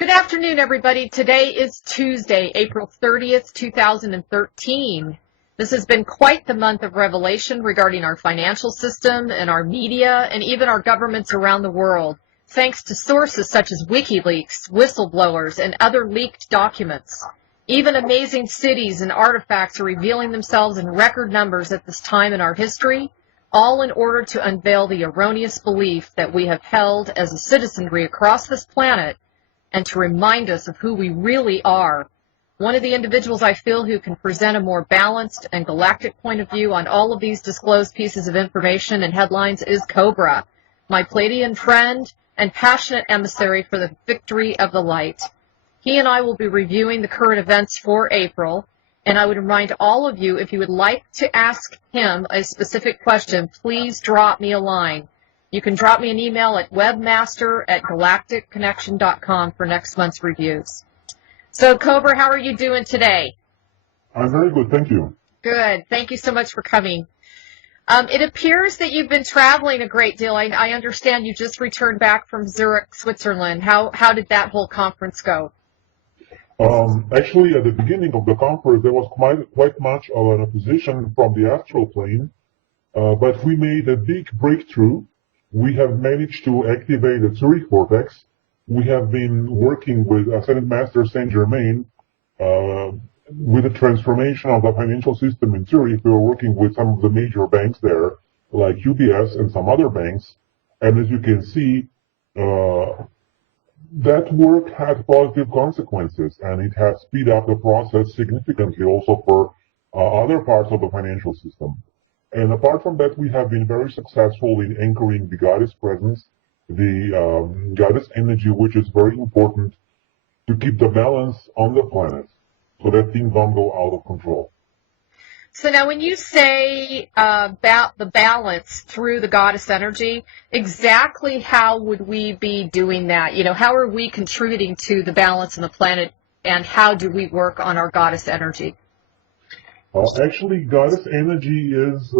Good afternoon, everybody. Today is Tuesday, April 30th, 2013. This has been quite the month of revelation regarding our financial system and our media and even our governments around the world, thanks to sources such as WikiLeaks, whistleblowers, and other leaked documents. Even amazing cities and artifacts are revealing themselves in record numbers at this time in our history, all in order to unveil the erroneous belief that we have held as a citizenry across this planet and to remind us of who we really are. One of the individuals I feel who can present a more balanced and galactic point of view on all of these disclosed pieces of information and headlines is Cobra, my Pleiadian friend and passionate emissary for the victory of the light. He and I will be reviewing the current events for April, and I would remind all of you, if you would like to ask him a specific question, please drop me a line. You can drop me an email at webmaster@galacticconnection.com for next month's reviews. So, Cobra, how are you doing today? I'm very good, thank you. Good. Thank you so much for coming. It appears that you've been traveling a great deal. I understand you just returned back from Zurich, Switzerland. How did that whole conference go? Actually, at the beginning of the conference, there was quite much of an opposition from the astral plane, but we made a big breakthrough. We have managed to activate the Zurich vortex. We have been working with Ascended Master Saint Germain with the transformation of the financial system in Zurich. We were working with some of the major banks there, like UBS and some other banks. And as you can see, that work had positive consequences, and it has speed up the process significantly also for other parts of the financial system. And apart from that, we have been very successful in anchoring the goddess presence, the goddess energy, which is very important to keep the balance on the planet so that things don't go out of control. So now when you say about the balance through the goddess energy, exactly how would we be doing that? You know, how are we contributing to the balance on the planet, and how do we work on our goddess energy? Actually, goddess energy is,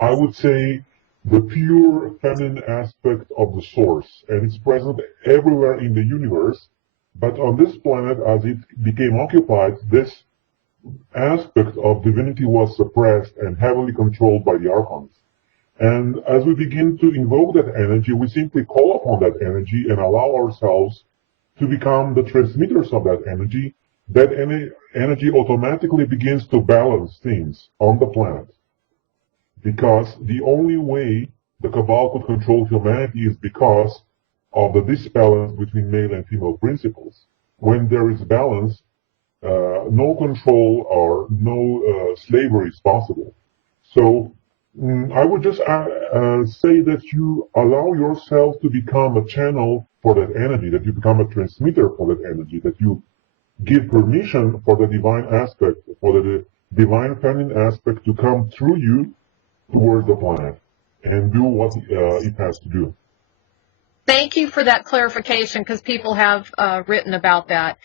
I would say, the pure feminine aspect of the source, and it's present everywhere in the universe. But on this planet, as it became occupied, this aspect of divinity was suppressed and heavily controlled by the archons. And as we begin to invoke that energy, we simply call upon that energy and allow ourselves to become the transmitters of that energy. That energy automatically begins to balance things on the planet. Because the only way the Cabal could control humanity is because of the disbalance between male and female principles. When there is balance, no control or no slavery is possible. So I would just say that you allow yourself to become a channel for that energy, that you become a transmitter for that energy, that you give permission for the divine aspect, for the divine feminine aspect to come through you towards the planet and do what it has to do. Thank you for that clarification, because people have written about that,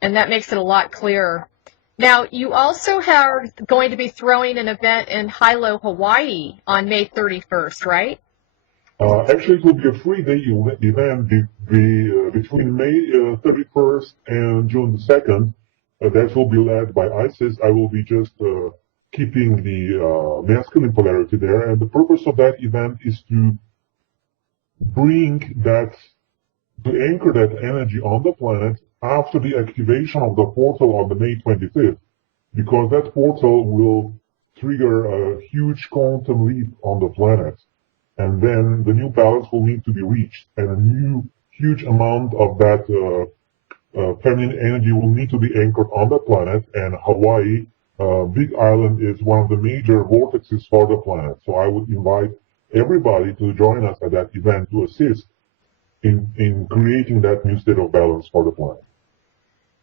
and that makes it a lot clearer. Now, you also are going to be throwing an event in Hilo, Hawaii on May 31st, right? Actually, it will be a 3-day event between May 31st and June 2nd. That will be led by ISIS. I will be just keeping the masculine polarity there. And the purpose of that event is to anchor that energy on the planet after the activation of the portal on the May 25th. Because that portal will trigger a huge quantum leap on the planet. And then the new balance will need to be reached, and a new huge amount of that feminine energy will need to be anchored on the planet. And Hawaii, Big Island, is one of the major vortexes for the planet. So I would invite everybody to join us at that event to assist in creating that new state of balance for the planet.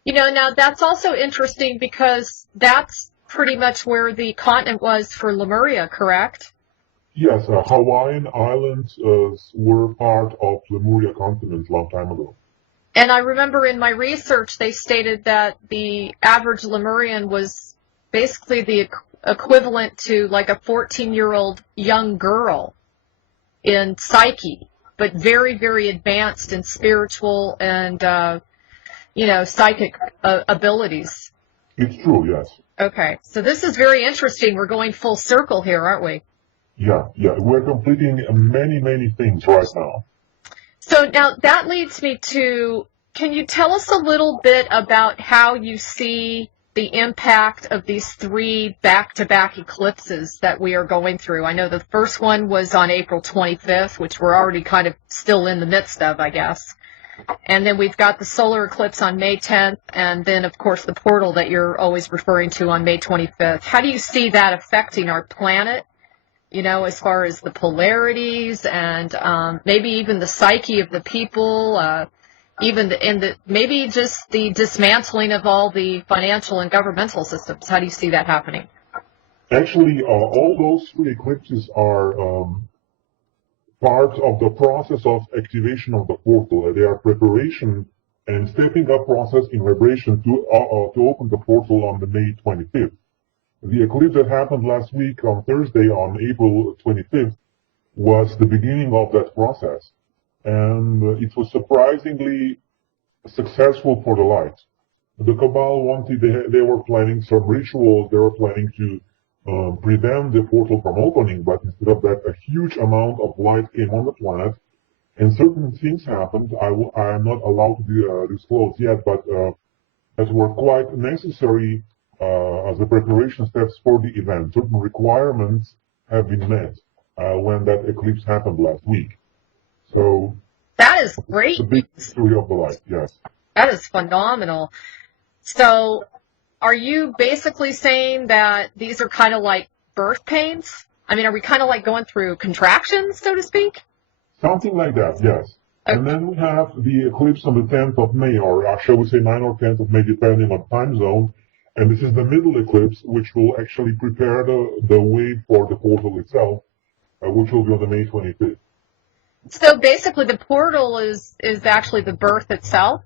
You know, now that's also interesting because that's pretty much where the continent was for Lemuria, correct? Yes, Hawaiian Islands were part of Lemuria continent a long time ago. And I remember in my research they stated that the average Lemurian was basically the equivalent to like a 14-year-old young girl in psyche, but very, very advanced and spiritual and psychic abilities. It's true, yes. Okay, so this is very interesting. We're going full circle here, aren't we? Yeah. We're completing many, many things right now. So now that leads me to, can you tell us a little bit about how you see the impact of these 3 back-to-back eclipses that we are going through? I know the first one was on April 25th, which we're already kind of still in the midst of, I guess. And then we've got the solar eclipse on May 10th, and then, of course, the portal that you're always referring to on May 25th. How do you see that affecting our planet, as far as the polarities and maybe even the psyche of the people, maybe just the dismantling of all the financial and governmental systems? How do you see that happening? Actually, all those 3 eclipses are part of the process of activation of the portal. They are preparation and stepping up process in vibration to open the portal on the May 25th. The eclipse that happened last week on Thursday, on April 25th, was the beginning of that process. And it was surprisingly successful for the light. The Cabal wanted, they were planning some rituals, they were planning to prevent the portal from opening, but instead of that, a huge amount of light came on the planet, and certain things happened. I am not allowed to disclose yet, but that were quite necessary as the preparation steps for the event. Certain requirements have been met when that eclipse happened last week. So that is great. The big history of the light, yes. That is phenomenal. So are you basically saying that these are kind of like birth pains? I mean, are we kind of like going through contractions, so to speak? Something like that, yes. Okay. And then we have the eclipse on the 10th of May, or shall we say 9 or 10th of May, depending on time zone. And this is the middle eclipse, which will actually prepare the way for the portal itself, which will be on the May 25th. So basically the portal is actually the birth itself?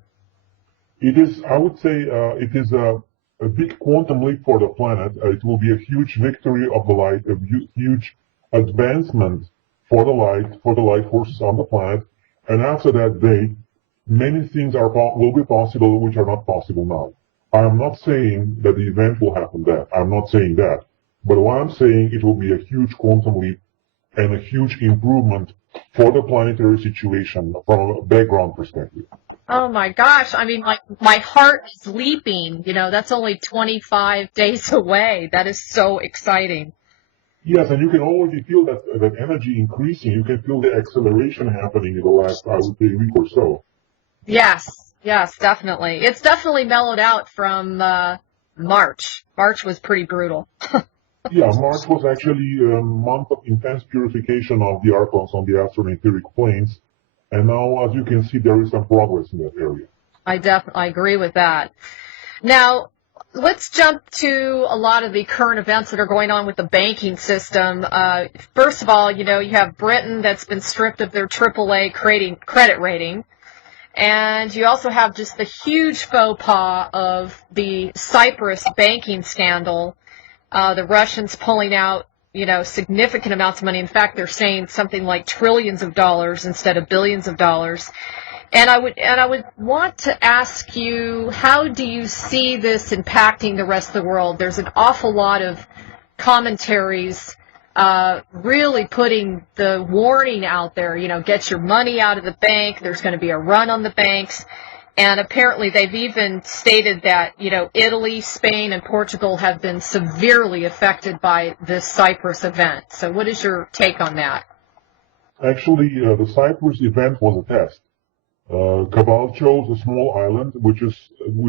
It is, I would say, it is a big quantum leap for the planet. It will be a huge victory of the light, a huge advancement for the light forces on the planet. And after that day, many things will be possible which are not possible now. I am not saying that the event will happen then. I'm not saying that. But what I'm saying, it will be a huge quantum leap and a huge improvement for the planetary situation from a background perspective. Oh my gosh, I mean, my heart is leaping. That's only 25 days away. That is so exciting. Yes, and you can already feel that energy increasing. You can feel the acceleration happening in the last, I would say, week or so. Yes, definitely. It's definitely mellowed out from March. March was pretty brutal. Yeah, March was actually a month of intense purification of the archons on the astral and etheric planes. And now, as you can see, there is some progress in that area. I agree with that. Now, let's jump to a lot of the current events that are going on with the banking system. First of all, you have Britain that's been stripped of their AAA credit rating. And you also have just the huge faux pas of the Cyprus banking scandal. The Russians pulling out significant amounts of money. In fact, they're saying something like trillions of dollars instead of billions of dollars. And I would want to ask you, how do you see this impacting the rest of the world? There's an awful lot of commentaries really putting the warning out there, get your money out of the bank. There's going to be a run on the banks. And apparently they've even stated that, Italy, Spain, and Portugal have been severely affected by this Cyprus event. So what is your take on that? Actually, the Cyprus event was a test. Cabal chose a small island which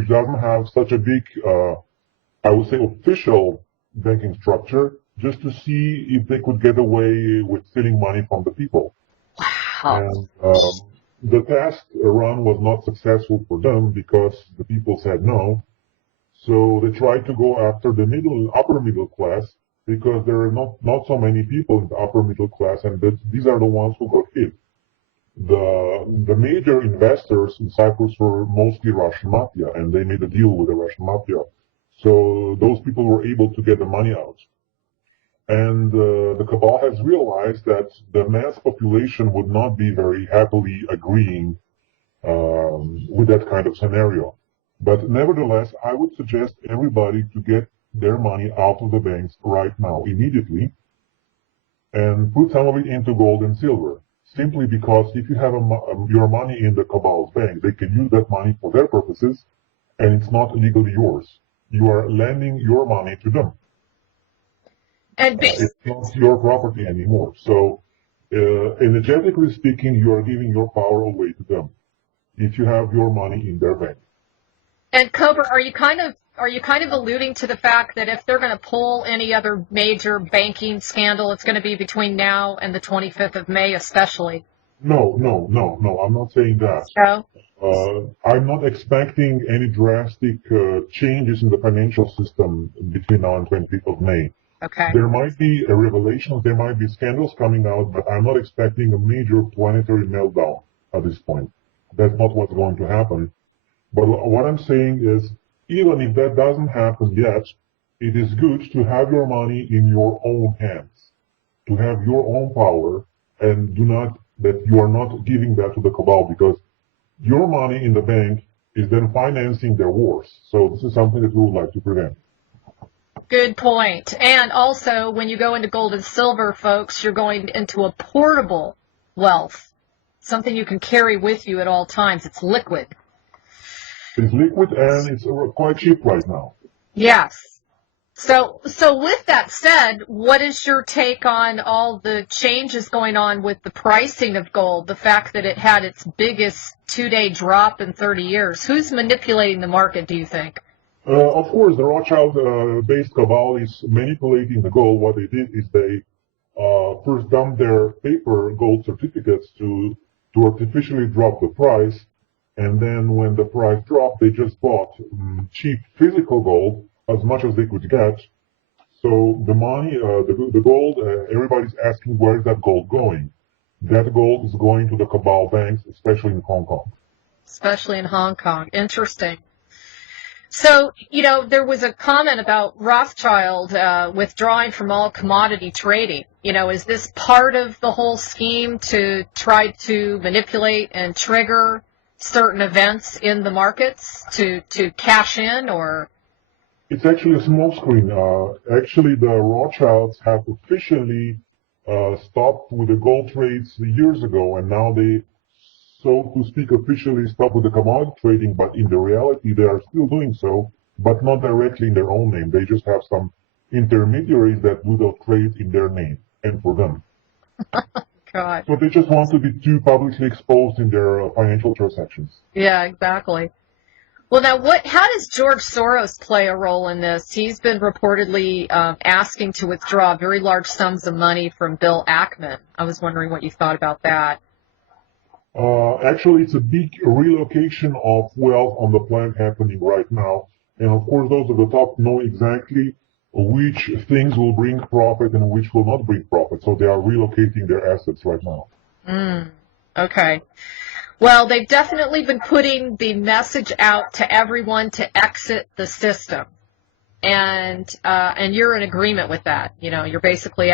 doesn't have such a big, I would say, official banking structure, just to see if they could get away with stealing money from the people. Wow. And the test run was not successful for them because the people said no. So they tried to go after the upper middle class, because there are not so many people in the upper middle class, and these are the ones who got hit. The major investors in Cyprus were mostly Russian mafia, and they made a deal with the Russian mafia. So those people were able to get the money out. And the Cabal has realized that the mass population would not be very happily agreeing with that kind of scenario. But nevertheless, I would suggest everybody to get their money out of the banks right now, immediately, and put some of it into gold and silver. Simply because if you have your money in the cabal's bank, they can use that money for their purposes, and it's not legally yours. You are lending your money to them. And it's not your property anymore. So, energetically speaking, you are giving your power away to them if you have your money in their bank. And Cobra, are you kind of alluding to the fact that if they're going to pull any other major banking scandal, it's going to be between now and the 25th of May, especially? No, I'm not saying that. No? I'm not expecting any drastic changes in the financial system between now and 25th of May. Okay. There might be revelations, there might be scandals coming out, but I'm not expecting a major planetary meltdown at this point. That's not what's going to happen. But what I'm saying is, even if that doesn't happen yet, it is good to have your money in your own hands, to have your own power, and that you are not giving that to the cabal, because your money in the bank is then financing their wars. So this is something that we would like to prevent. Good point. And also, when you go into gold and silver, folks, you're going into a portable wealth, something you can carry with you at all times. It's liquid. It's liquid and it's quite cheap right now. Yes. So with that said, what is your take on all the changes going on with the pricing of gold, the fact that it had its biggest 2-day drop in 30 years? Who's manipulating the market, do you think? Of course, the Rothschild-based cabal is manipulating the gold. What they did is they first dumped their paper gold certificates to artificially drop the price, and then when the price dropped, they just bought cheap physical gold as much as they could get. So the money, the gold, everybody's asking where is that gold going? That gold is going to the cabal banks, especially in Hong Kong. Especially in Hong Kong. Interesting. So, there was a comment about Rothschild withdrawing from all commodity trading. Is this part of the whole scheme to try to manipulate and trigger certain events in the markets to cash in, or? It's actually a smokescreen. Actually, the Rothschilds have officially stopped with the gold trades years ago, and now they, so to speak, officially stopped with the commodity trading, but in the reality, they are still doing so, but not directly in their own name. They just have some intermediaries that do the trades in their name and for them. God. So they just want to be too publicly exposed in their financial transactions. Yeah, exactly. Well, now, how does George Soros play a role in this? He's been reportedly asking to withdraw very large sums of money from Bill Ackman. I was wondering what you thought about that. Actually, it's a big relocation of wealth on the planet happening right now. And of course, those at the top know exactly which things will bring profit and which will not bring profit. So they are relocating their assets right now. Okay. Well, they've definitely been putting the message out to everyone to exit the system. And you're in agreement with that. You're basically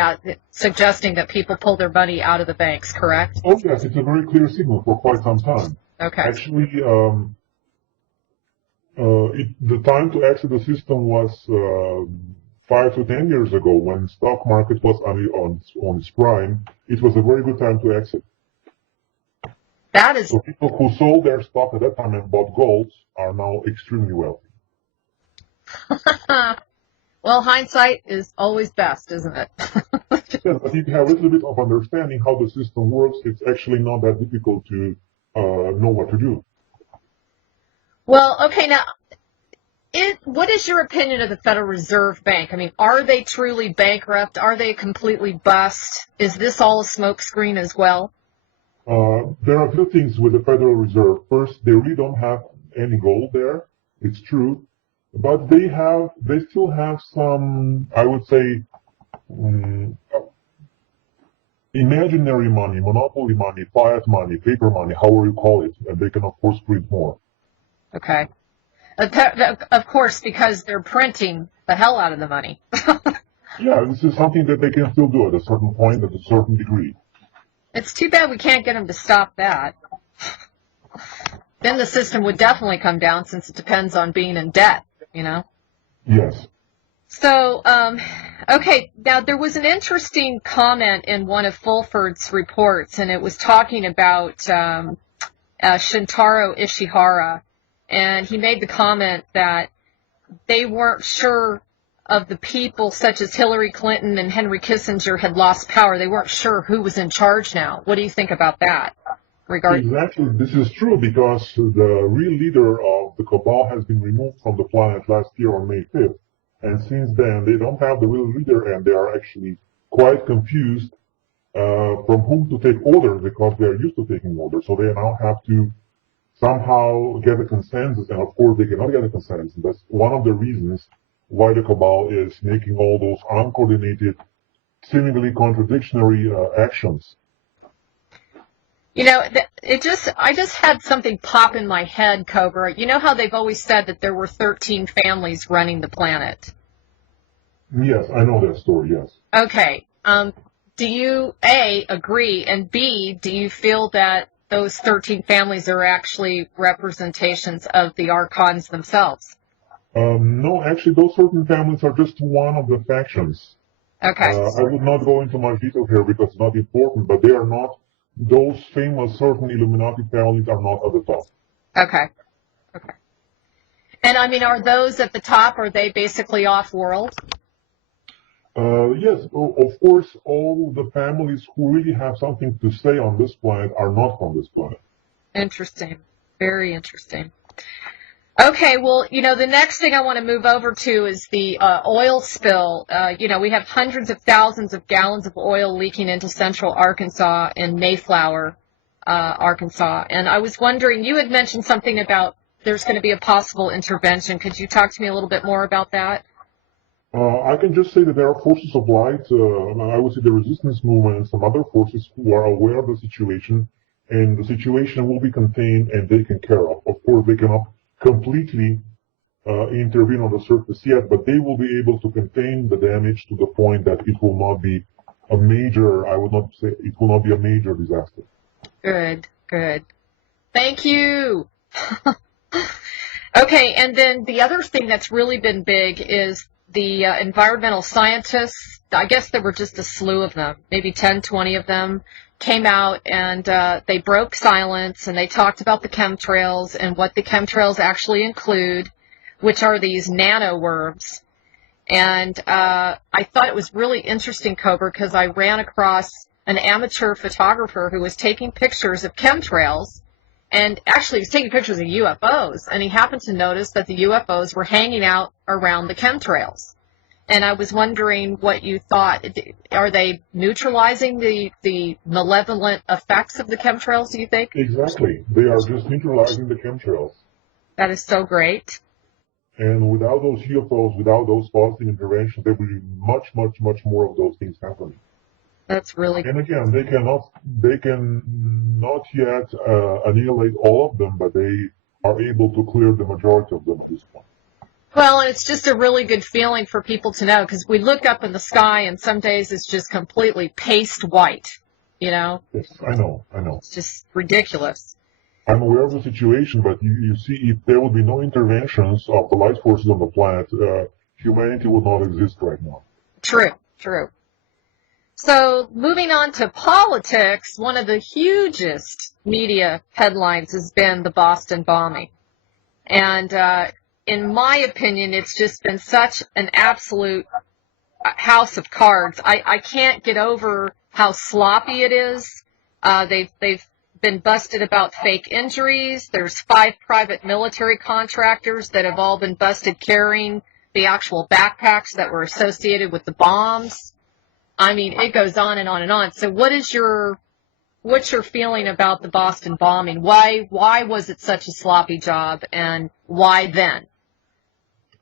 suggesting that people pull their money out of the banks, correct? Oh, yes, it's a very clear signal for quite some time. Okay. Actually, the time to exit the system was 5 to 10 years ago when stock market was on its prime. It was a very good time to exit. That is. So people who sold their stock at that time and bought gold are now extremely wealthy. Well, hindsight is always best, isn't it? Yes, but if you have a little bit of understanding how the system works, it's actually not that difficult to know what to do. Well, okay, now, what is your opinion of the Federal Reserve Bank? I mean, are they truly bankrupt? Are they completely bust? Is this all a smokescreen as well? There are a few things with the Federal Reserve. First, they really don't have any gold there. It's true. But they still have some, I would say, imaginary money, monopoly money, fiat money, paper money, however you call it, and they can, of course, print more. Okay. Of course, because they're printing the hell out of the money. Yeah, this is something that they can still do at a certain point, at a certain degree. It's too bad we can't get them to stop that. then the system would definitely come down since it depends on being in debt, you know? Yes. So, okay, now there was an interesting comment in one of Fulford's reports, and it was talking about Shintaro Ishihara, and he made the comment that they weren't sure of the people such as Hillary Clinton and Henry Kissinger had lost power. They weren't sure who was in charge now. What do you think about that? Exactly. This is true because the real leader of the cabal has been removed from the planet last year on May 5th. And since then, they don't have the real leader, and they are actually quite confused from whom to take orders because they are used to taking orders. So they now have to somehow get a consensus, and of course they cannot get a consensus. That's one of the reasons why the cabal is making all those uncoordinated, seemingly contradictory actions. You know, I just had something pop in my head, Cobra. You know how they've always said that there were 13 families running the planet? Yes, I know that story, yes. Okay. Do you, A, agree, and B, do you feel that those 13 families are actually representations of the Archons themselves? No, actually, those certain families are just one of the factions. Okay. I would not go into much detail here because it's not important, but they are not, those famous certain Illuminati families are not at the top. Okay. Okay. And I mean, are those at the top, are they basically off-world? Yes, of course, all the families who really have something to say on this planet are not from this planet. Interesting. Very interesting. Okay, well, you know, the next thing I want to move over to is the oil spill. You know, we have hundreds of thousands of gallons of oil leaking into central Arkansas and Mayflower, Arkansas. And I was wondering, you had mentioned something about there's going to be a possible intervention. Could you talk to me a little bit more about that? I can just say that there are forces of light, I would say the resistance movement and some other forces who are aware of the situation, and the situation will be contained and taken care of. Of course, they cannot completely intervene on the surface yet, but they will be able to contain the damage to the point that it will not be a major, I would not say, it will not be a major disaster. Good, good. Thank you. Okay, and then the other thing that's really been big is the environmental scientists. I guess there were just a slew of them, maybe 10, 20 of them, came out and they broke silence and they talked about the chemtrails and what the chemtrails actually include, which are these nanoworms. And I thought it was really interesting, Cobra, because I ran across an amateur photographer who was taking pictures of chemtrails, and actually he was taking pictures of UFOs, and he happened to notice that the UFOs were hanging out around the chemtrails. And I was wondering what you thought. Are they neutralizing the malevolent effects of the chemtrails, do you think? Exactly. They are just neutralizing the chemtrails. That is so great. And without those UFOs, without those positive interventions, there will be much, much, much more of those things happening. That's really. And again, they cannot yet annihilate all of them, but they are able to clear the majority of them at this point. Well, and it's just a really good feeling for people to know, because we look up in the sky and some days it's just completely paste white, you know? Yes, I know. It's just ridiculous. I'm aware of the situation, but you see, if there would be no interventions of the light forces on the planet, humanity would not exist right now. True. So moving on to politics, one of the hugest media headlines has been the Boston bombing. And in my opinion, it's just been such an absolute house of cards. I can't get over how sloppy it is. They've been busted about fake injuries. There's 5 private military contractors that have all been busted carrying the actual backpacks that were associated with the bombs. I mean, it goes on and on and on. So what's your feeling about the Boston bombing? Why was it such a sloppy job, and why then?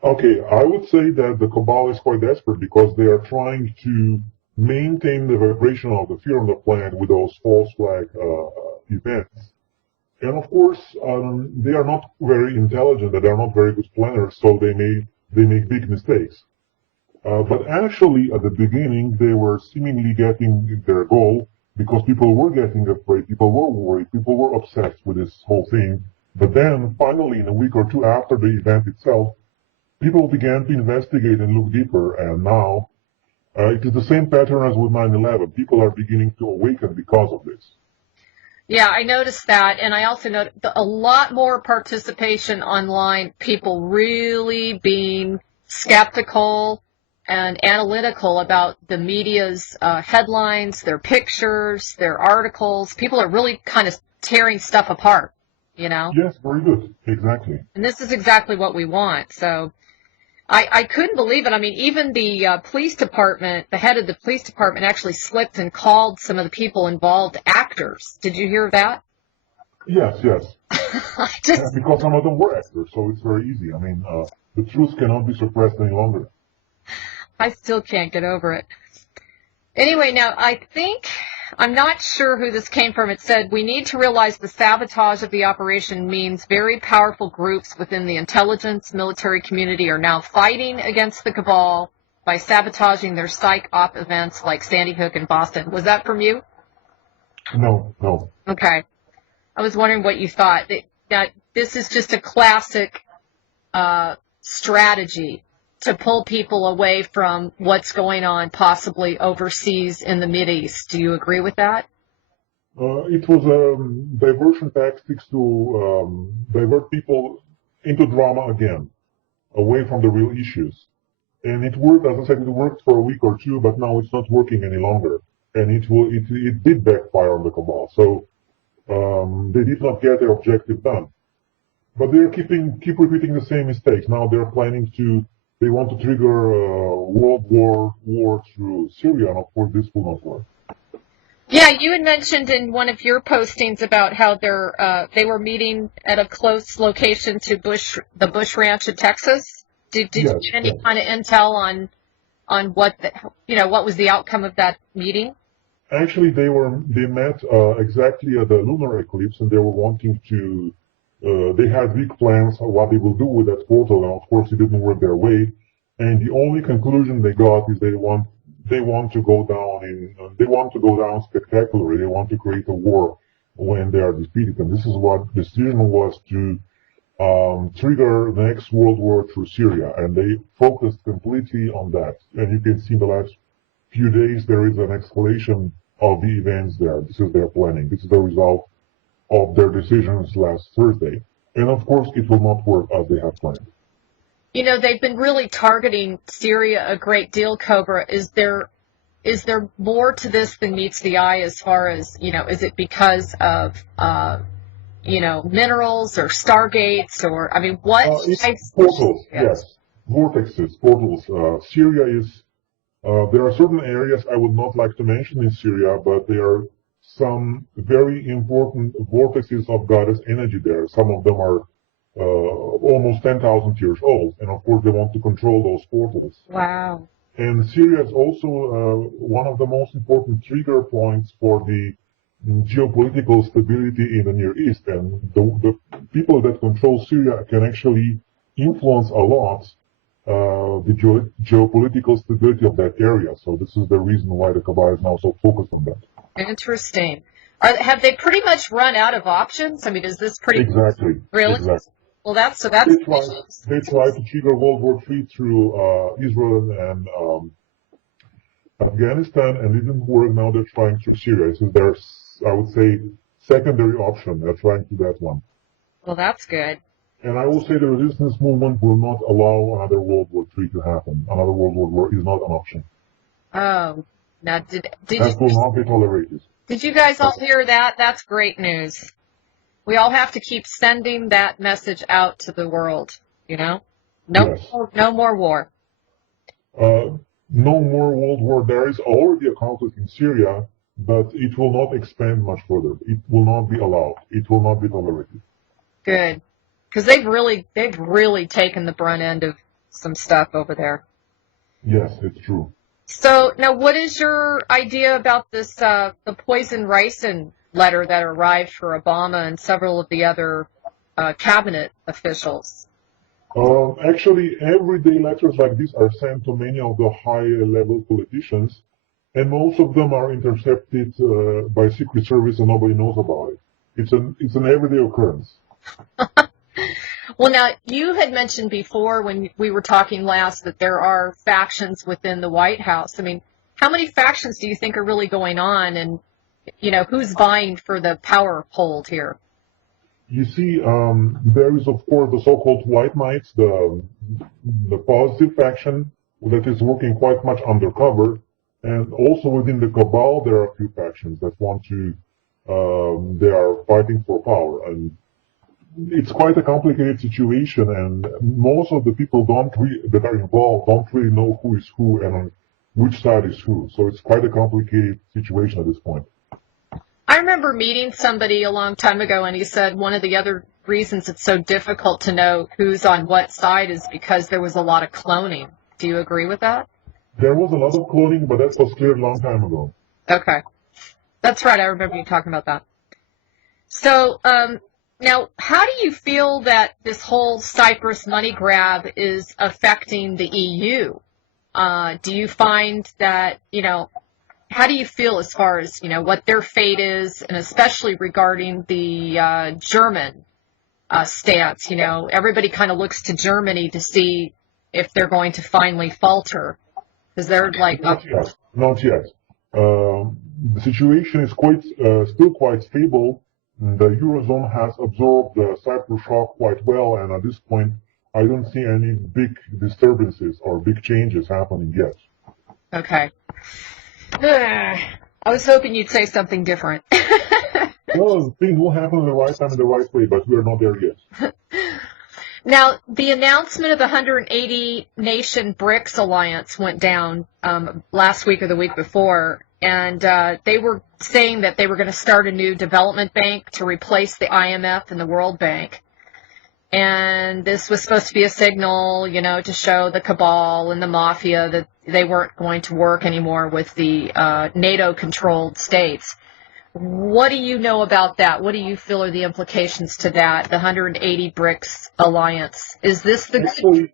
Okay, I would say that the cabal is quite desperate because they are trying to maintain the vibration of the fear on the planet with those false flag events. And of course, they are not very intelligent, they are not very good planners, so they make big mistakes. But actually, at the beginning, they were seemingly getting their goal because people were getting afraid, people were worried, people were obsessed with this whole thing. But then, finally, in a week or two after the event itself, people began to investigate and look deeper, and now it is the same pattern as with 9/11. People are beginning to awaken because of this. Yeah, I noticed that, and I also noticed a lot more participation online, people really being skeptical and analytical about the media's headlines, their pictures, their articles. People are really kind of tearing stuff apart, you know? Yes, very good. Exactly. And this is exactly what we want. So I couldn't believe it. I mean, even the police department, the head of the police department actually slipped and called some of the people involved actors. Did you hear of that? Yes. Just, Because some of them were actors, so it's very easy. I mean, the truth cannot be suppressed any longer. I still can't get over it. Anyway, now I'm not sure who this came from. It said, we need to realize the sabotage of the operation means very powerful groups within the intelligence military community are now fighting against the cabal by sabotaging their psych-op events like Sandy Hook and Boston. Was that from you? No. Okay. I was wondering what you thought. That this is just a classic strategy to pull people away from what's going on possibly overseas in the Mideast. Do you agree with that? It was diversion tactics to divert people into drama again, away from the real issues. And it worked, as I said, it worked for a week or two, but now it's not working any longer. And it did backfire on the cabal. So they did not get their objective done. But they're keep repeating the same mistakes. Now they're planning they want to trigger World War through Syria, and of course this will not work. Yeah, you had mentioned in one of your postings about how they were meeting at a close location to the Bush Ranch in Texas. Did you get any kind of intel on what was the outcome of that meeting? Actually, they met exactly at the lunar eclipse, and they were wanting to. They had big plans of what they will do with that portal, and of course, it didn't work their way. And the only conclusion they got is they want to go down spectacularly. They want to create a war when they are defeated, and this is what the decision was to trigger the next world war through Syria, and they focused completely on that. And you can see in the last few days there is an escalation of the events there. This is their planning. This is the result of their decisions last Thursday. And of course, it will not work as they have planned. You know, they've been really targeting Syria a great deal, Cobra. Is there more to this than meets the eye as far as, is it because of, minerals or stargates or, I mean, what it's portals, yes. Vortexes, portals. Syria is, there are certain areas I would not like to mention in Syria, but there are some very important vortexes of goddess energy there. Some of them are almost 10,000 years old, and of course they want to control those portals. Wow. And Syria is also one of the most important trigger points for the geopolitical stability in the Near East, and the people that control Syria can actually influence a lot the geopolitical stability of that area. So this is the reason why the Kabbalah is now so focused on that. Interesting. Have they pretty much run out of options? I mean, is this pretty... Exactly. Really? Exactly. Well, that's... They tried to trigger World War III through Israel and Afghanistan, and it didn't work. Now they're trying through Syria. So there's, I would say, secondary option. They're trying to that one. Well, that's good. And I will say the resistance movement will not allow another World War III to happen. Another World War is not an option. Oh, now that will not be tolerated. Did you guys all hear that? That's great news. We all have to keep sending that message out to the world, No more war. No more World War. There is already a conflict in Syria, but it will not expand much further. It will not be allowed. It will not be tolerated. Good. Because they've really taken the brunt end of some stuff over there. Yes, it's true. So now, what is your idea about this? The poison ricin letter that arrived for Obama and several of the other cabinet officials. Actually, everyday letters like this are sent to many of the high-level politicians, and most of them are intercepted by Secret Service, and nobody knows about it. It's an everyday occurrence. Well, now, you had mentioned before when we were talking last that there are factions within the White House. I mean, how many factions do you think are really going on, and, who's vying for the power hold here? You see, there is, of course, the so-called white knights, the positive faction that is working quite much undercover. And also within the cabal, there are a few factions that want to, they are fighting for power. And it's quite a complicated situation, and most of the people that are involved don't really know who is who and on which side is who. So it's quite a complicated situation at this point. I remember meeting somebody a long time ago, and he said one of the other reasons it's so difficult to know who's on what side is because there was a lot of cloning. Do you agree with that? There was a lot of cloning, but that was cleared a long time ago. Okay. That's right. I remember you talking about that. So, now, how do you feel that this whole Cyprus money grab is affecting the EU? Do you find that, how do you feel as far as, what their fate is, and especially regarding the German stance? Everybody kind of looks to Germany to see if they're going to finally falter, because they're like... Not yet. Not yet. The situation is still quite stable. The Eurozone has absorbed the Cyprus shock quite well, and at this point, I don't see any big disturbances or big changes happening yet. Okay. I was hoping you'd say something different. Well, things will happen in the right time and the right way, but we're not there yet. Now, the announcement of the 180-nation BRICS alliance went down last week or the week before, and they were saying that they were going to start a new development bank to replace the IMF and the World Bank. And this was supposed to be a signal, to show the cabal and the mafia that they weren't going to work anymore with the NATO-controlled states. What do you know about that? What do you feel are the implications to that, the 180 BRICS alliance? Is this the...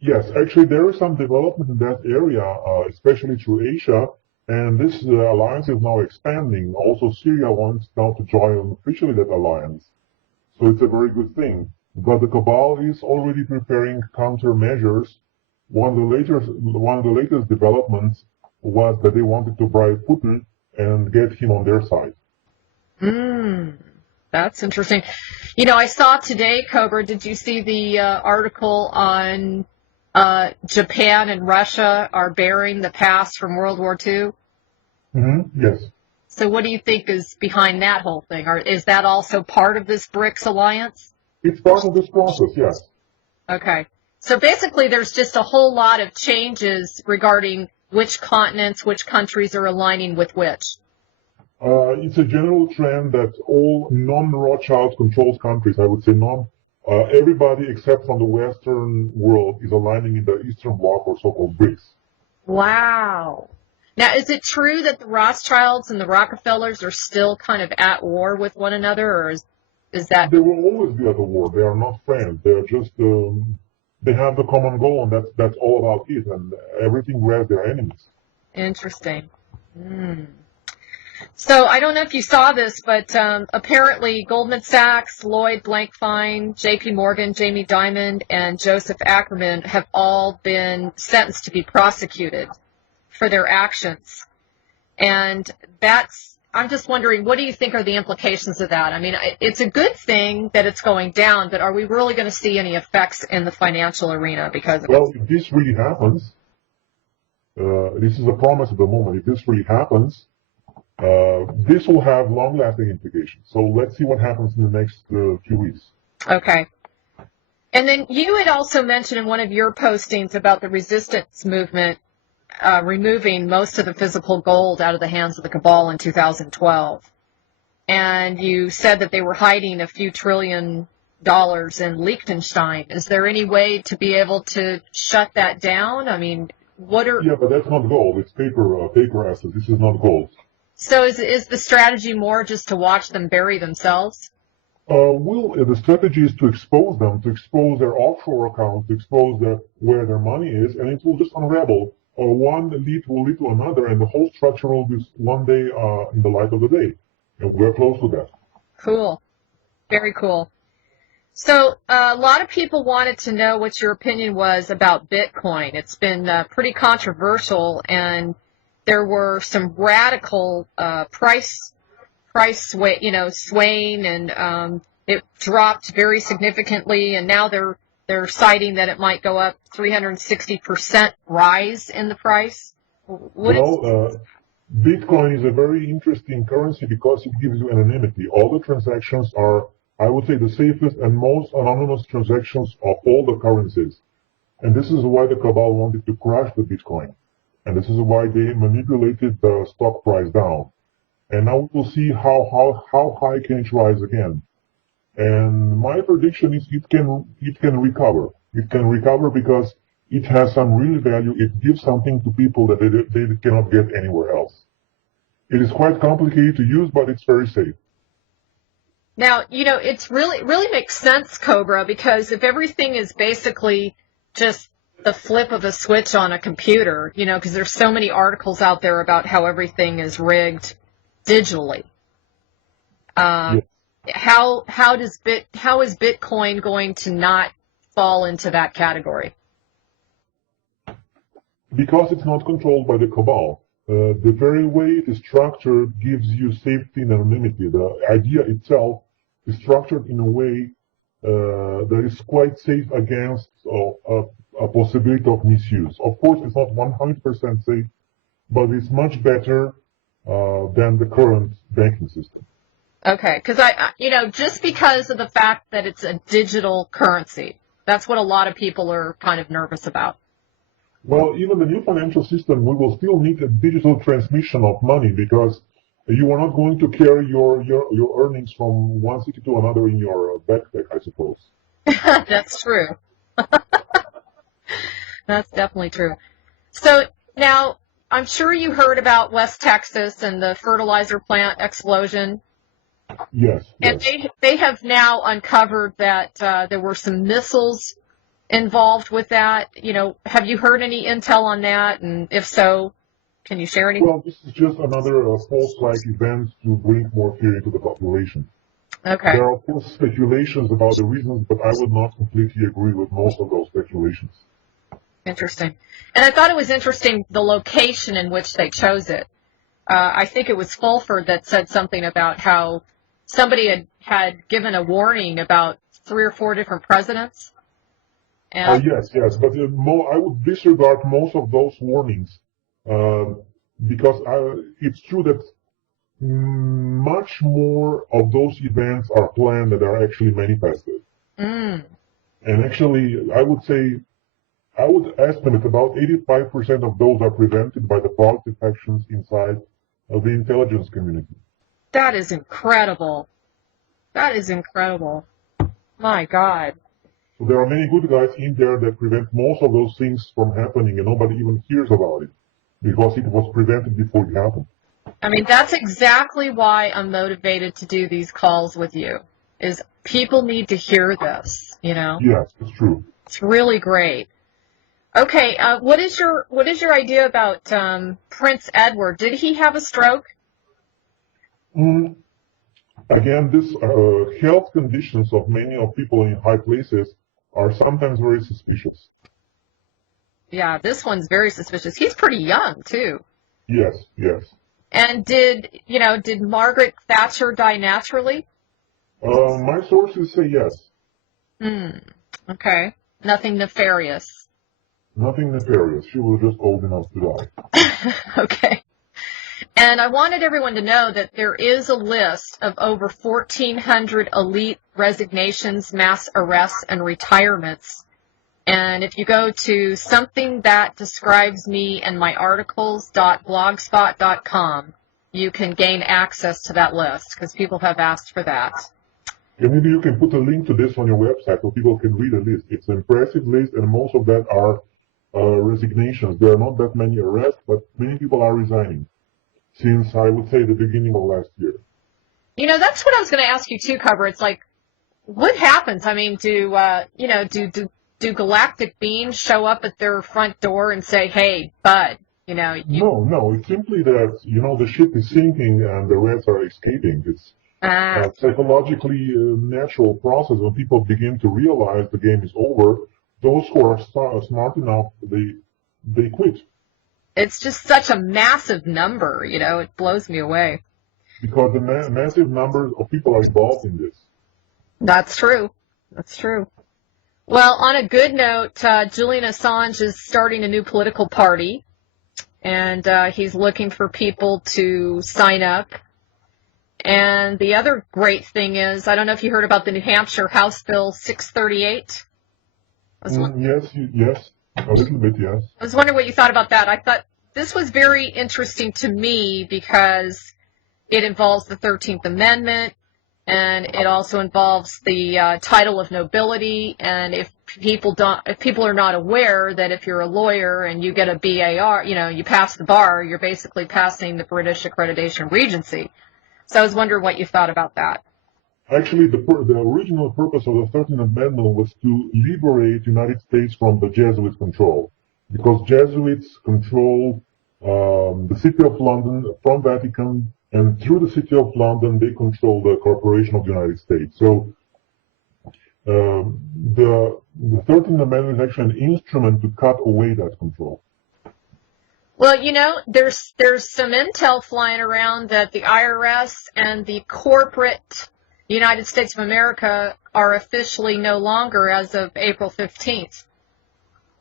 Yes, actually there is some development in that area, especially through Asia, and this alliance is now expanding. Also, Syria wants now to join officially that alliance. So it's a very good thing. But the cabal is already preparing countermeasures. One of the latest developments was that they wanted to bribe Putin and get him on their side. That's interesting. I saw today, Cobra, did you see the article on Japan and Russia are bearing the past from World War II? Yes. So what do you think is behind that whole thing? Or is that also part of this BRICS alliance? It's part of this process, yes. Okay. So basically there's just a whole lot of changes regarding which continents, which countries are aligning with which. It's a general trend that all non-Rothschild controlled countries, I would say everybody except from the Western world is aligning in the Eastern Bloc or so-called BRICS. Wow. Now, is it true that the Rothschilds and the Rockefellers are still kind of at war with one another, or is that... They will always be at a war. They are not friends. They are just, they have the common goal, and that's all about it, and everything where they're enemies. Interesting. So I don't know if you saw this, but apparently Goldman Sachs, Lloyd Blankfein, J.P. Morgan, Jamie Dimon, and Joseph Ackerman have all been sentenced to be prosecuted for their actions. And I'm just wondering, what do you think are the implications of that? I mean, it's a good thing that it's going down, but are we really going to see any effects in the financial arena because of it? Well, if this really happens, this is a promise at the moment. If this really happens, this will have long-lasting implications. So let's see what happens in the next few weeks. Okay. And then you had also mentioned in one of your postings about the resistance movement removing most of the physical gold out of the hands of the cabal in 2012. And you said that they were hiding a few $1 trillion in Liechtenstein. Is there any way to be able to shut that down? I mean, Yeah, but that's not gold. It's paper assets. This is not gold. So is the strategy more just to watch them bury themselves? Well, the strategy is to expose them, to expose their offshore accounts, to expose where their money is, and it will just unravel. One lead will lead to another, and the whole structure will be one day in the light of the day. And we're close to that. Cool. Very cool. So a lot of people wanted to know what your opinion was about Bitcoin. It's been pretty controversial, and there were some radical price swaying, and it dropped very significantly, and now they're citing that it might go up 360% rise in the price. Bitcoin is a very interesting currency because it gives you anonymity. All the transactions are, I would say, the safest and most anonymous transactions of all the currencies. And this is why the cabal wanted to crash the Bitcoin. And this is why they manipulated the stock price down. And now we'll see how high can it rise again. And my prediction is it can recover. It can recover because it has some real value. It gives something to people that they cannot get anywhere else. It is quite complicated to use, but it's very safe. Now, it's really makes sense, Cobra, because if everything is basically just the flip of a switch on a computer, because there's so many articles out there about how everything is rigged digitally. Yes. How is Bitcoin going to not fall into that category? Because it's not controlled by the cabal. The very way it is structured gives you safety and anonymity. The idea itself is structured in a way that is quite safe against a possibility of misuse. Of course, it's not 100% safe, but it's much better than the current banking system. Okay, because just because of the fact that it's a digital currency, that's what a lot of people are kind of nervous about. Well, even the new financial system, we will still need a digital transmission of money because you are not going to carry your earnings from one city to another in your backpack, I suppose. That's true. That's definitely true. So now, I'm sure you heard about West Texas and the fertilizer plant explosion. Yes. And they have now uncovered that there were some missiles involved with that. Have you heard any intel on that? And if so, can you share any? Well, this is just another false flag event to bring more fear into the population. Okay. There are, of course, speculations about the reasons, but I would not completely agree with most of those speculations. Interesting. And I thought it was interesting the location in which they chose it. I think it was Fulford that said something about how somebody had given a warning about 3 or 4 different presidents. And Yes, but I would disregard most of those warnings because it's true that much more of those events are planned than are actually manifested. Mm. And actually, I would estimate about 85% of those are prevented by the positive actions inside of the intelligence community. That is incredible. That is incredible. My God. So there are many good guys in there that prevent most of those things from happening, and nobody even hears about it because it was prevented before it happened. I mean, that's exactly why I'm motivated to do these calls with you, is people need to hear this, Yes, it's true. It's really great. Okay, what is your idea about Prince Edward? Did he have a stroke? Again, this health conditions of many of people in high places are sometimes very suspicious. Yeah, this one's very suspicious. He's pretty young, too. Yes. And did Margaret Thatcher die naturally? My sources say yes. Okay. Nothing nefarious. Nothing nefarious. She was just old enough to die. Okay. And I wanted everyone to know that there is a list of over 1,400 elite resignations, mass arrests, and retirements. And if you go to something that describes me and my articles.blogspot.com, you can gain access to that list because people have asked for that. Yeah, maybe you can put a link to this on your website so people can read the list. It's an impressive list, and most of that are resignations. There are not that many arrests, but many people are resigning since, I would say, the beginning of last year. That's what I was going to ask you too, Cover. It's like, what happens? I mean, do galactic beings show up at their front door and say, "Hey, bud, No, it's simply that, the ship is sinking and the reds are escaping. Psychologically natural process when people begin to realize the game is over. Those who are smart enough, they quit. It's just such a massive number, it blows me away. Because the massive number of people are involved in this. That's true. That's true. Well, on a good note, Julian Assange is starting a new political party, and he's looking for people to sign up. And the other great thing is, I don't know if you heard about the New Hampshire House Bill 638. Yes, a little bit, yes. I was wondering what you thought about that. I thought this was very interesting to me because it involves the 13th Amendment, and it also involves the title of nobility. And if people are not aware that if you're a lawyer and you get a BAR, you pass the bar, you're basically passing the British Accreditation Regency. So I was wondering what you thought about that. Actually, the original purpose of the 13th Amendment was to liberate the United States from the Jesuits' control, because Jesuits control the City of London from Vatican, and through the City of London, they control the Corporation of the United States. So the 13th Amendment is actually an instrument to cut away that control. Well, there's some intel flying around that the IRS and the corporate United States of America are officially no longer as of April 15th.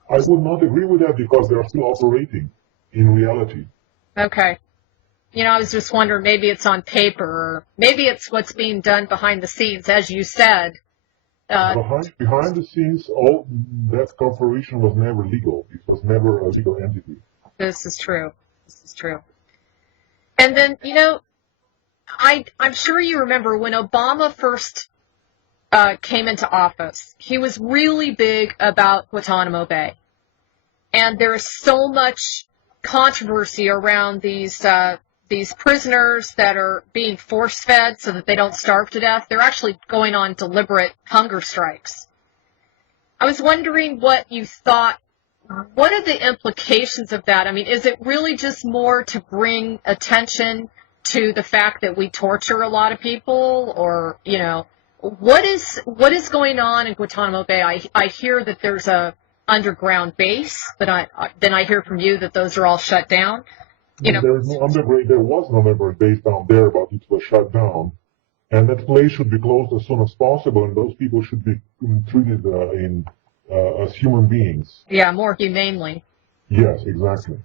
I would not agree with that because they are still operating in reality. Okay. I was just wondering, maybe it's on paper, or maybe it's what's being done behind the scenes, as you said. Behind the scenes, all that corporation was never legal. It was never a legal entity. This is true. And then, I'm sure you remember when Obama first came into office, he was really big about Guantanamo Bay. And there is so much controversy around these prisoners that are being force-fed so that they don't starve to death. They're actually going on deliberate hunger strikes. I was wondering what you thought. What are the implications of that? I mean, is it really just more to bring attention to the fact that we torture a lot of people, or what is going on in Guantanamo Bay? I hear that there's a underground base, but then I hear from you that those are all shut down. There was no underground base down there, but it was shut down, and that place should be closed as soon as possible, and those people should be treated as human beings. Yeah, more humanely. Yes, exactly.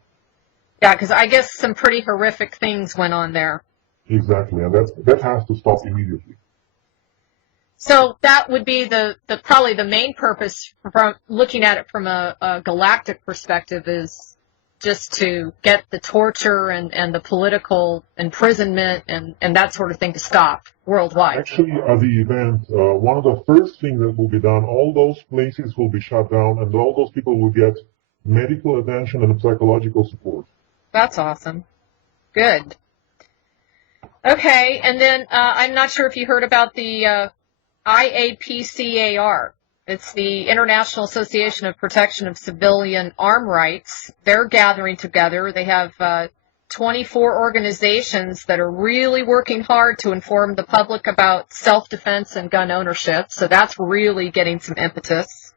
Yeah, because I guess some pretty horrific things went on there. Exactly, and that has to stop immediately. So that would be probably the main purpose from looking at it from a galactic perspective, is just to get the torture and the political imprisonment and that sort of thing to stop worldwide. Actually, at the event, one of the first things that will be done, all those places will be shut down, and all those people will get medical attention and psychological support. That's awesome. Good. Okay, and then I'm not sure if you heard about the IAPCAR. It's the International Association of Protection of Civilian Armed Rights. They're gathering together. They have 24 organizations that are really working hard to inform the public about self-defense and gun ownership. So that's really getting some impetus.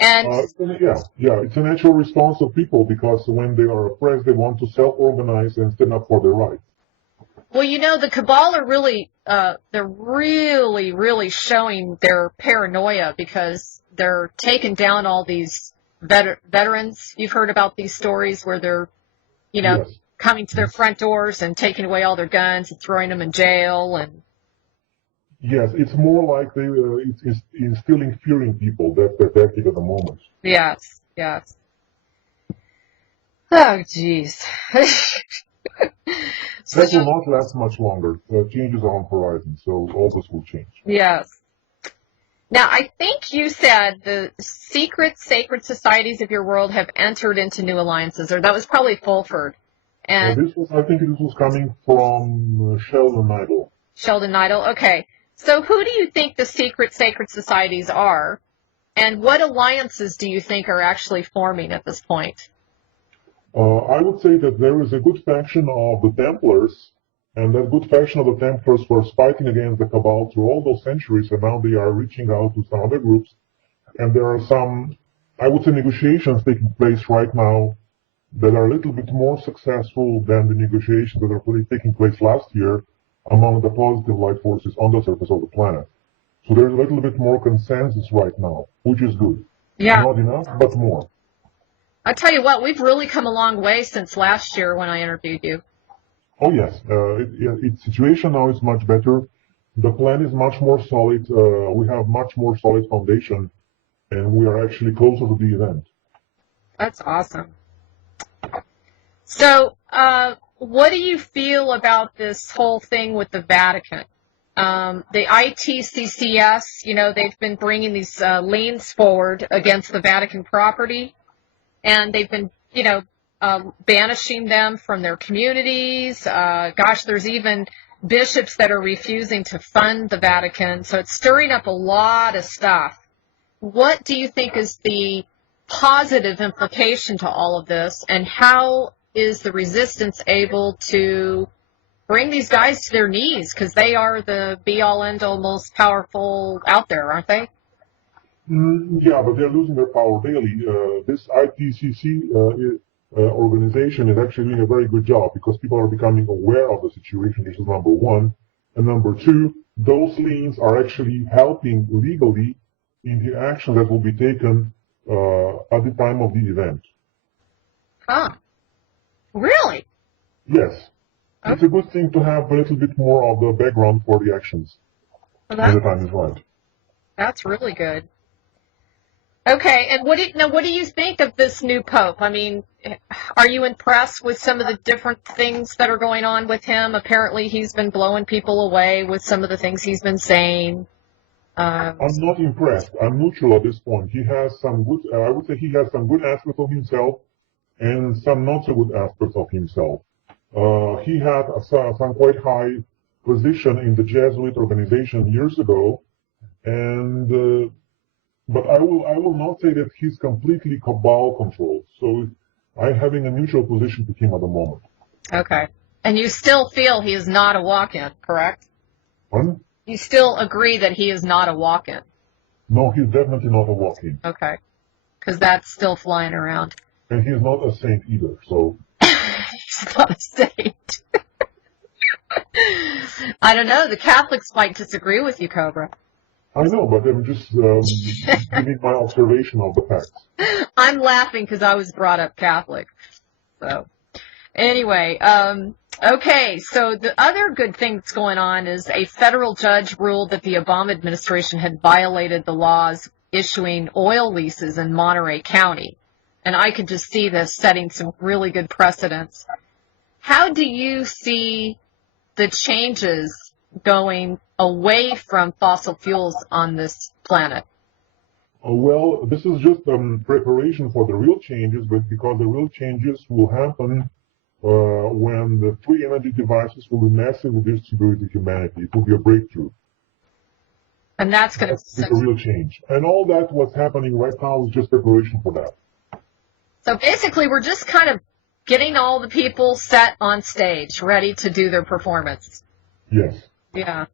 And it's a natural response of people, because when they are oppressed, they want to self-organize and stand up for their rights. Well, the cabal are really, they're really showing their paranoia, because they're taking down all these veterans. You've heard about these stories where they're, Yes. coming to their front doors and taking away all their guns and throwing them in jail. And yes, it's more like it's instilling fear in people. That's their tactic at the moment. Yes. Oh, jeez. That will not last much longer. Changes are on the horizon, so all this will change. Yes. Now, I think you said the secret sacred societies of your world have entered into new alliances, or that was probably Fulford. And I think this was coming from Sheldon Idle. Sheldon Idle, okay. So who do you think the secret sacred societies are, and what alliances do you think are actually forming at this point? I would say that there is a good faction of the Templars And that good faction of the Templars was fighting against the Cabal through all those centuries, and now they are reaching out to some other groups. And there are some, I would say, negotiations taking place right now that are a little bit more successful than the negotiations that are taking place last year among the positive light forces on the surface of the planet. So there's a little bit more consensus right now, which is good. Yeah. Not enough, but more. I tell you what, we've really come a long way since last year when I interviewed you. Oh yes, its situation now is much better. The plan is much more solid. We have much more solid foundation, and we are actually closer to the event. That's awesome. So, what do you feel about this whole thing with the Vatican? The ITCCS, they've been bringing these liens forward against the Vatican property, and they've been, banishing them from their communities. There's even bishops that are refusing to fund the Vatican. So it's stirring up a lot of stuff. What do you think is the positive implication to all of this, and how is the resistance able to bring these guys to their knees? Because they are the be-all, end-all, most powerful out there, aren't they? Yeah, but they're losing their power daily. This IPCC organization is actually doing a very good job because people are becoming aware of the situation. This is number one. And number two, those liens are actually helping legally in the action that will be taken at the time of the event. Huh. Really? Yes. Okay. It's a good thing to have a little bit more of the background for the actions when the time is right. That's really good. Okay, and what do you think of this new pope? I mean, are you impressed with some of the different things that are going on with him? Apparently, he's been blowing people away with some of the things he's been saying. I'm not impressed. I'm neutral at this point. He has some good, I would say he has some good aspects of himself and some not so good aspects of himself. He had some quite high position in the Jesuit organization years ago, and but I will not say that he's completely cabal controlled. So I'm having a neutral position to him at the moment. Okay, and you still feel he is not a walk-in, correct? Pardon? You still agree that he is not a walk-in? No, he's definitely not a walk-in. Okay, because that's still flying around. And he's not a saint either, so... He's not a saint. I don't know, the Catholics might disagree with you, Cobra. I know, but I'm just giving my observation of the facts. I'm laughing because I was brought up Catholic. So, anyway, okay, so the other good thing that's going on is a federal judge ruled that the Obama administration had violated the laws issuing oil leases in Monterey County. And I could just see this setting some really good precedents. How do you see the changes going away from fossil fuels on this planet? Well, this is just preparation for the real changes, but because the real changes will happen when the free energy devices will be massively distributed to humanity. It will be a breakthrough. And that's going to be a real change. And all that what's happening right now is just preparation for that. So basically, we're just kind of getting all the people set on stage, ready to do their performance. Yes. Yeah.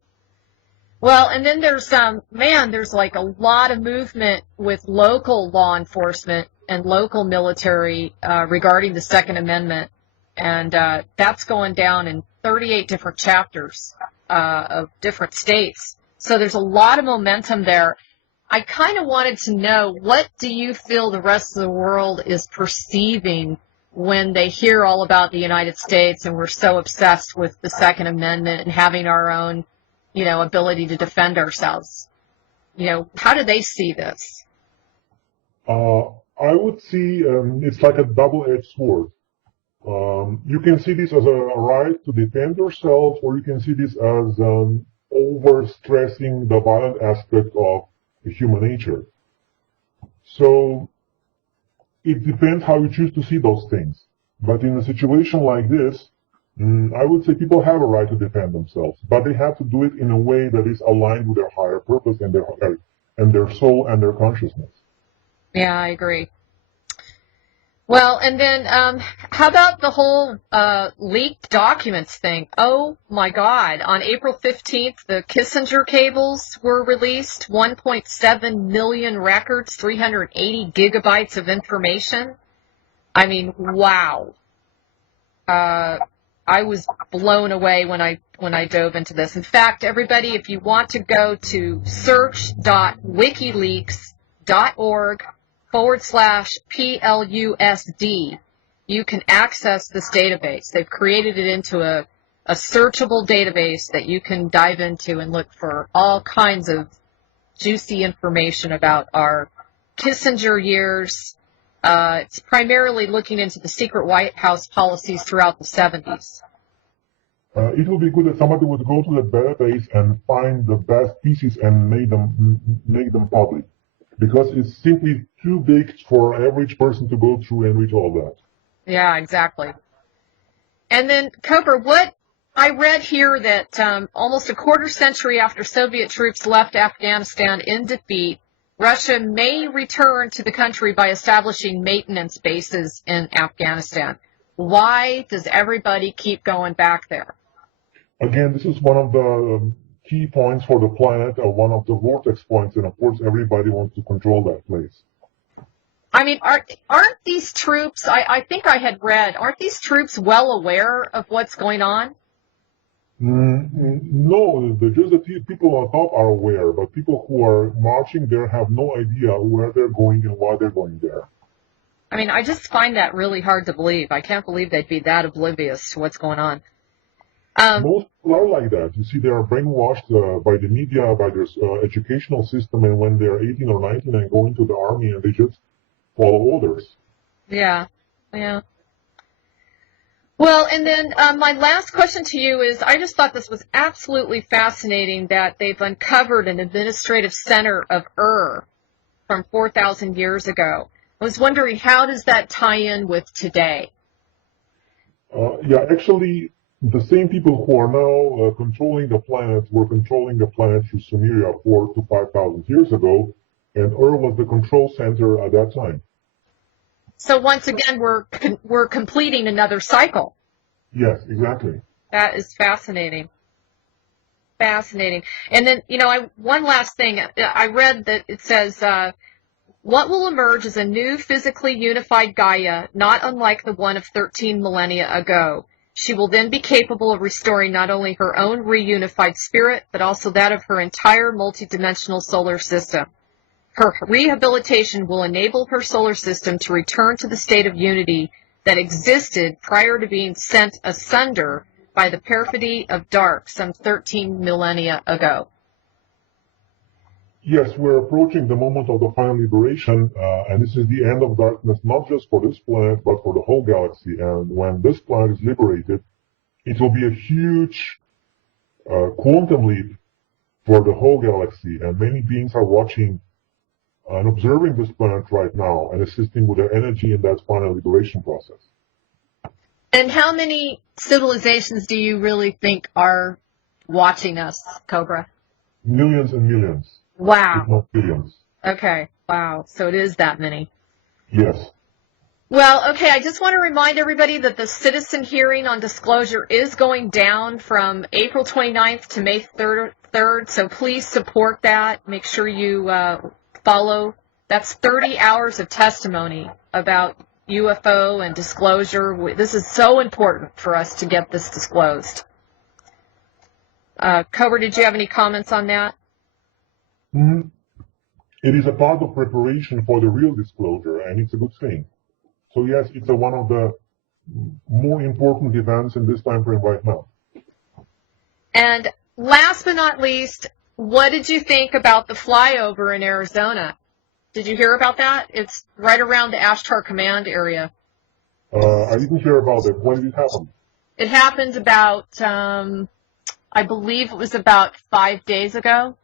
Well, and then there's there's like a lot of movement with local law enforcement and local military regarding the Second Amendment, and that's going down in 38 different chapters of different states. So there's a lot of momentum there. I kind of wanted to know, what do you feel the rest of the world is perceiving when they hear all about the United States and we're so obsessed with the Second Amendment and having our own, ability to defend ourselves? How do they see this? I would see it's like a double-edged sword. You can see this as a right to defend yourself, or you can see this as overstressing the violent aspect of human nature. So it depends how you choose to see those things. But in a situation like this, I would say people have a right to defend themselves, but they have to do it in a way that is aligned with their higher purpose and their soul and their consciousness. Yeah, I agree. Well, and then how about the whole leaked documents thing? Oh my God. On April 15th, the Kissinger cables were released, 1.7 million records, 380 gigabytes of information. I mean, wow. I was blown away when I dove into this. In fact, everybody, if you want to go to search.wikileaks.org/PLUSD, you can access this database. They've created it into a searchable database that you can dive into and look for all kinds of juicy information about our Kissinger years. It's primarily looking into the secret White House policies throughout the 70s. It would be good if somebody would go to the database and find the best pieces and make them public, because it's simply too big for average person to go through and read all that. Yeah, exactly. And then, Cobra, what I read here that almost a quarter century after Soviet troops left Afghanistan in defeat, Russia may return to the country by establishing maintenance bases in Afghanistan. Why does everybody keep going back there? Again, this is one of the key points for the planet, one of the vortex points, and of course everybody wants to control that place. I mean, aren't these troops, I think I had read, aren't these troops well aware of what's going on? No, just the people on top are aware, but people who are marching there have no idea where they're going and why they're going there. I mean, I just find that really hard to believe. I can't believe they'd be that oblivious to what's going on. Most people are like that. You see, they are brainwashed by the media, by their educational system, and when they're 18 or 19 and go into the army and they just follow orders. Yeah. Well, and then my last question to you is, I just thought this was absolutely fascinating that they've uncovered an administrative center of from 4,000 years ago. I was wondering, how does that tie in with today? Actually, the same people who are now controlling the planet were controlling the planet through Sumeria 4,000 to 5,000 years ago, and was the control center at that time. So once again, we're completing another cycle. Yes, exactly. That is fascinating. Fascinating. And then, one last thing. I read that it says, what will emerge is a new physically unified Gaia, not unlike the one of 13 millennia ago. She will then be capable of restoring not only her own reunified spirit, but also that of her entire multidimensional solar system. Her rehabilitation will enable her solar system to return to the state of unity that existed prior to being sent asunder by the perfidy of dark some 13 millennia ago. Yes, we're approaching the moment of the final liberation, and this is the end of darkness, not just for this planet, but for the whole galaxy. And when this planet is liberated, it will be a huge quantum leap for the whole galaxy, and many beings are watching and observing this planet right now and assisting with their energy in that final liberation process. And how many civilizations do you really think are watching us, Cobra? Millions and millions. Wow. If not billions. Okay, wow. So it is that many. Yes. Well, okay, I just want to remind everybody that the citizen hearing on disclosure is going down from April 29th to May 3rd, so please support that. Make sure you follow. That's 30 hours of testimony about UFO and disclosure. This is so important for us to get this disclosed. Cobra, did you have any comments on that? Mm-hmm. It is a part of preparation for the real disclosure, and it's a good thing. So yes, it's one of the more important events in this time frame right now. And last but not least, what did you think about the flyover in Arizona? Did you hear about that? It's right around the Ashtar Command area. I didn't hear about it. When did it happen? It happened about, I believe it was about 5 days ago.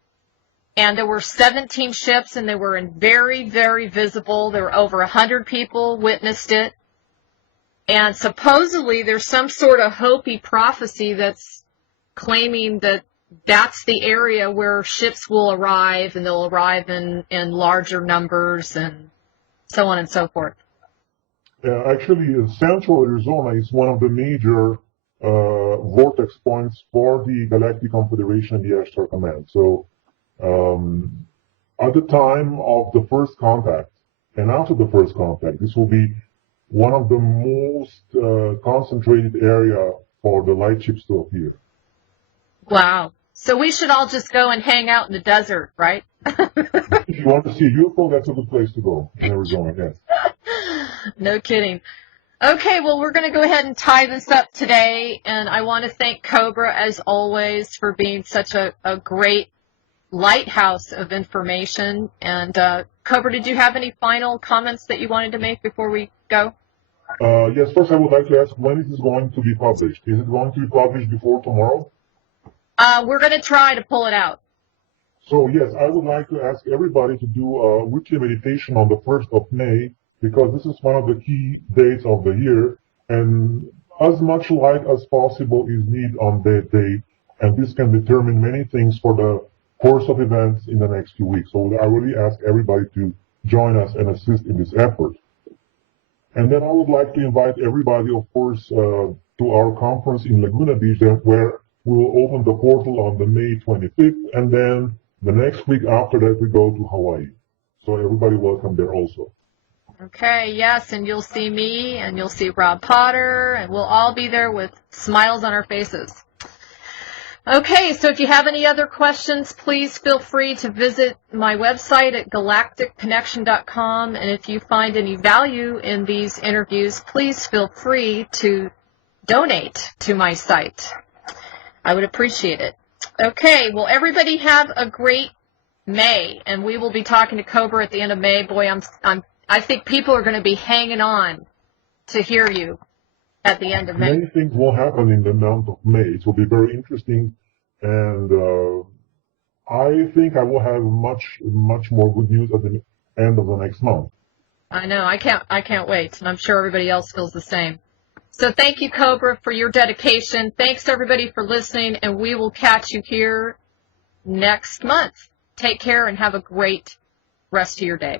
And there were 17 ships, and they were in very, very visible. There were over 100 people witnessed it. And supposedly there's some sort of Hopi prophecy that's claiming that that's the area where ships will arrive, and they'll arrive in larger numbers and so on and so forth. Actually, Central Arizona is one of the major vortex points for the Galactic Confederation and the Ashtar Command. So at the time of the first contact and after the first contact, this will be one of the most concentrated area for the light ships to appear. Wow. So we should all just go and hang out in the desert, right? If you want to see a UFO, that's a good place to go in Arizona, yes. No kidding. Okay, well, we're going to go ahead and tie this up today, and I want to thank Cobra, as always, for being such a great lighthouse of information. And Cobra, did you have any final comments that you wanted to make before we go? Yes, first I would like to ask, when is this going to be published? Is it going to be published before tomorrow? We're going to try to pull it out. So yes, I would like to ask everybody to do a weekly meditation on the 1st of May, because this is one of the key dates of the year, and as much light as possible is needed on that date, and this can determine many things for the course of events in the next few weeks. So I really ask everybody to join us and assist in this effort. And then I would like to invite everybody, of course, to our conference in Laguna Beach, where we will open the portal on the May 25th, and then the next week after that we go to Hawaii. So everybody welcome there also. Okay, yes, and you'll see me, and you'll see Rob Potter, and we'll all be there with smiles on our faces. Okay, so if you have any other questions, please feel free to visit my website at galacticconnection.com, and if you find any value in these interviews, please feel free to donate to my site. I would appreciate it. Okay, well, everybody have a great May, and we will be talking to Cobra at the end of May. Boy, I think people are going to be hanging on to hear you at the end of May. Many things will happen in the month of May. It will be very interesting, and I think I will have much more good news at the end of the next month. I know. I can't wait, and I'm sure everybody else feels the same. So thank you, Cobra, for your dedication. Thanks, everybody, for listening, and we will catch you here next month. Take care and have a great rest of your day.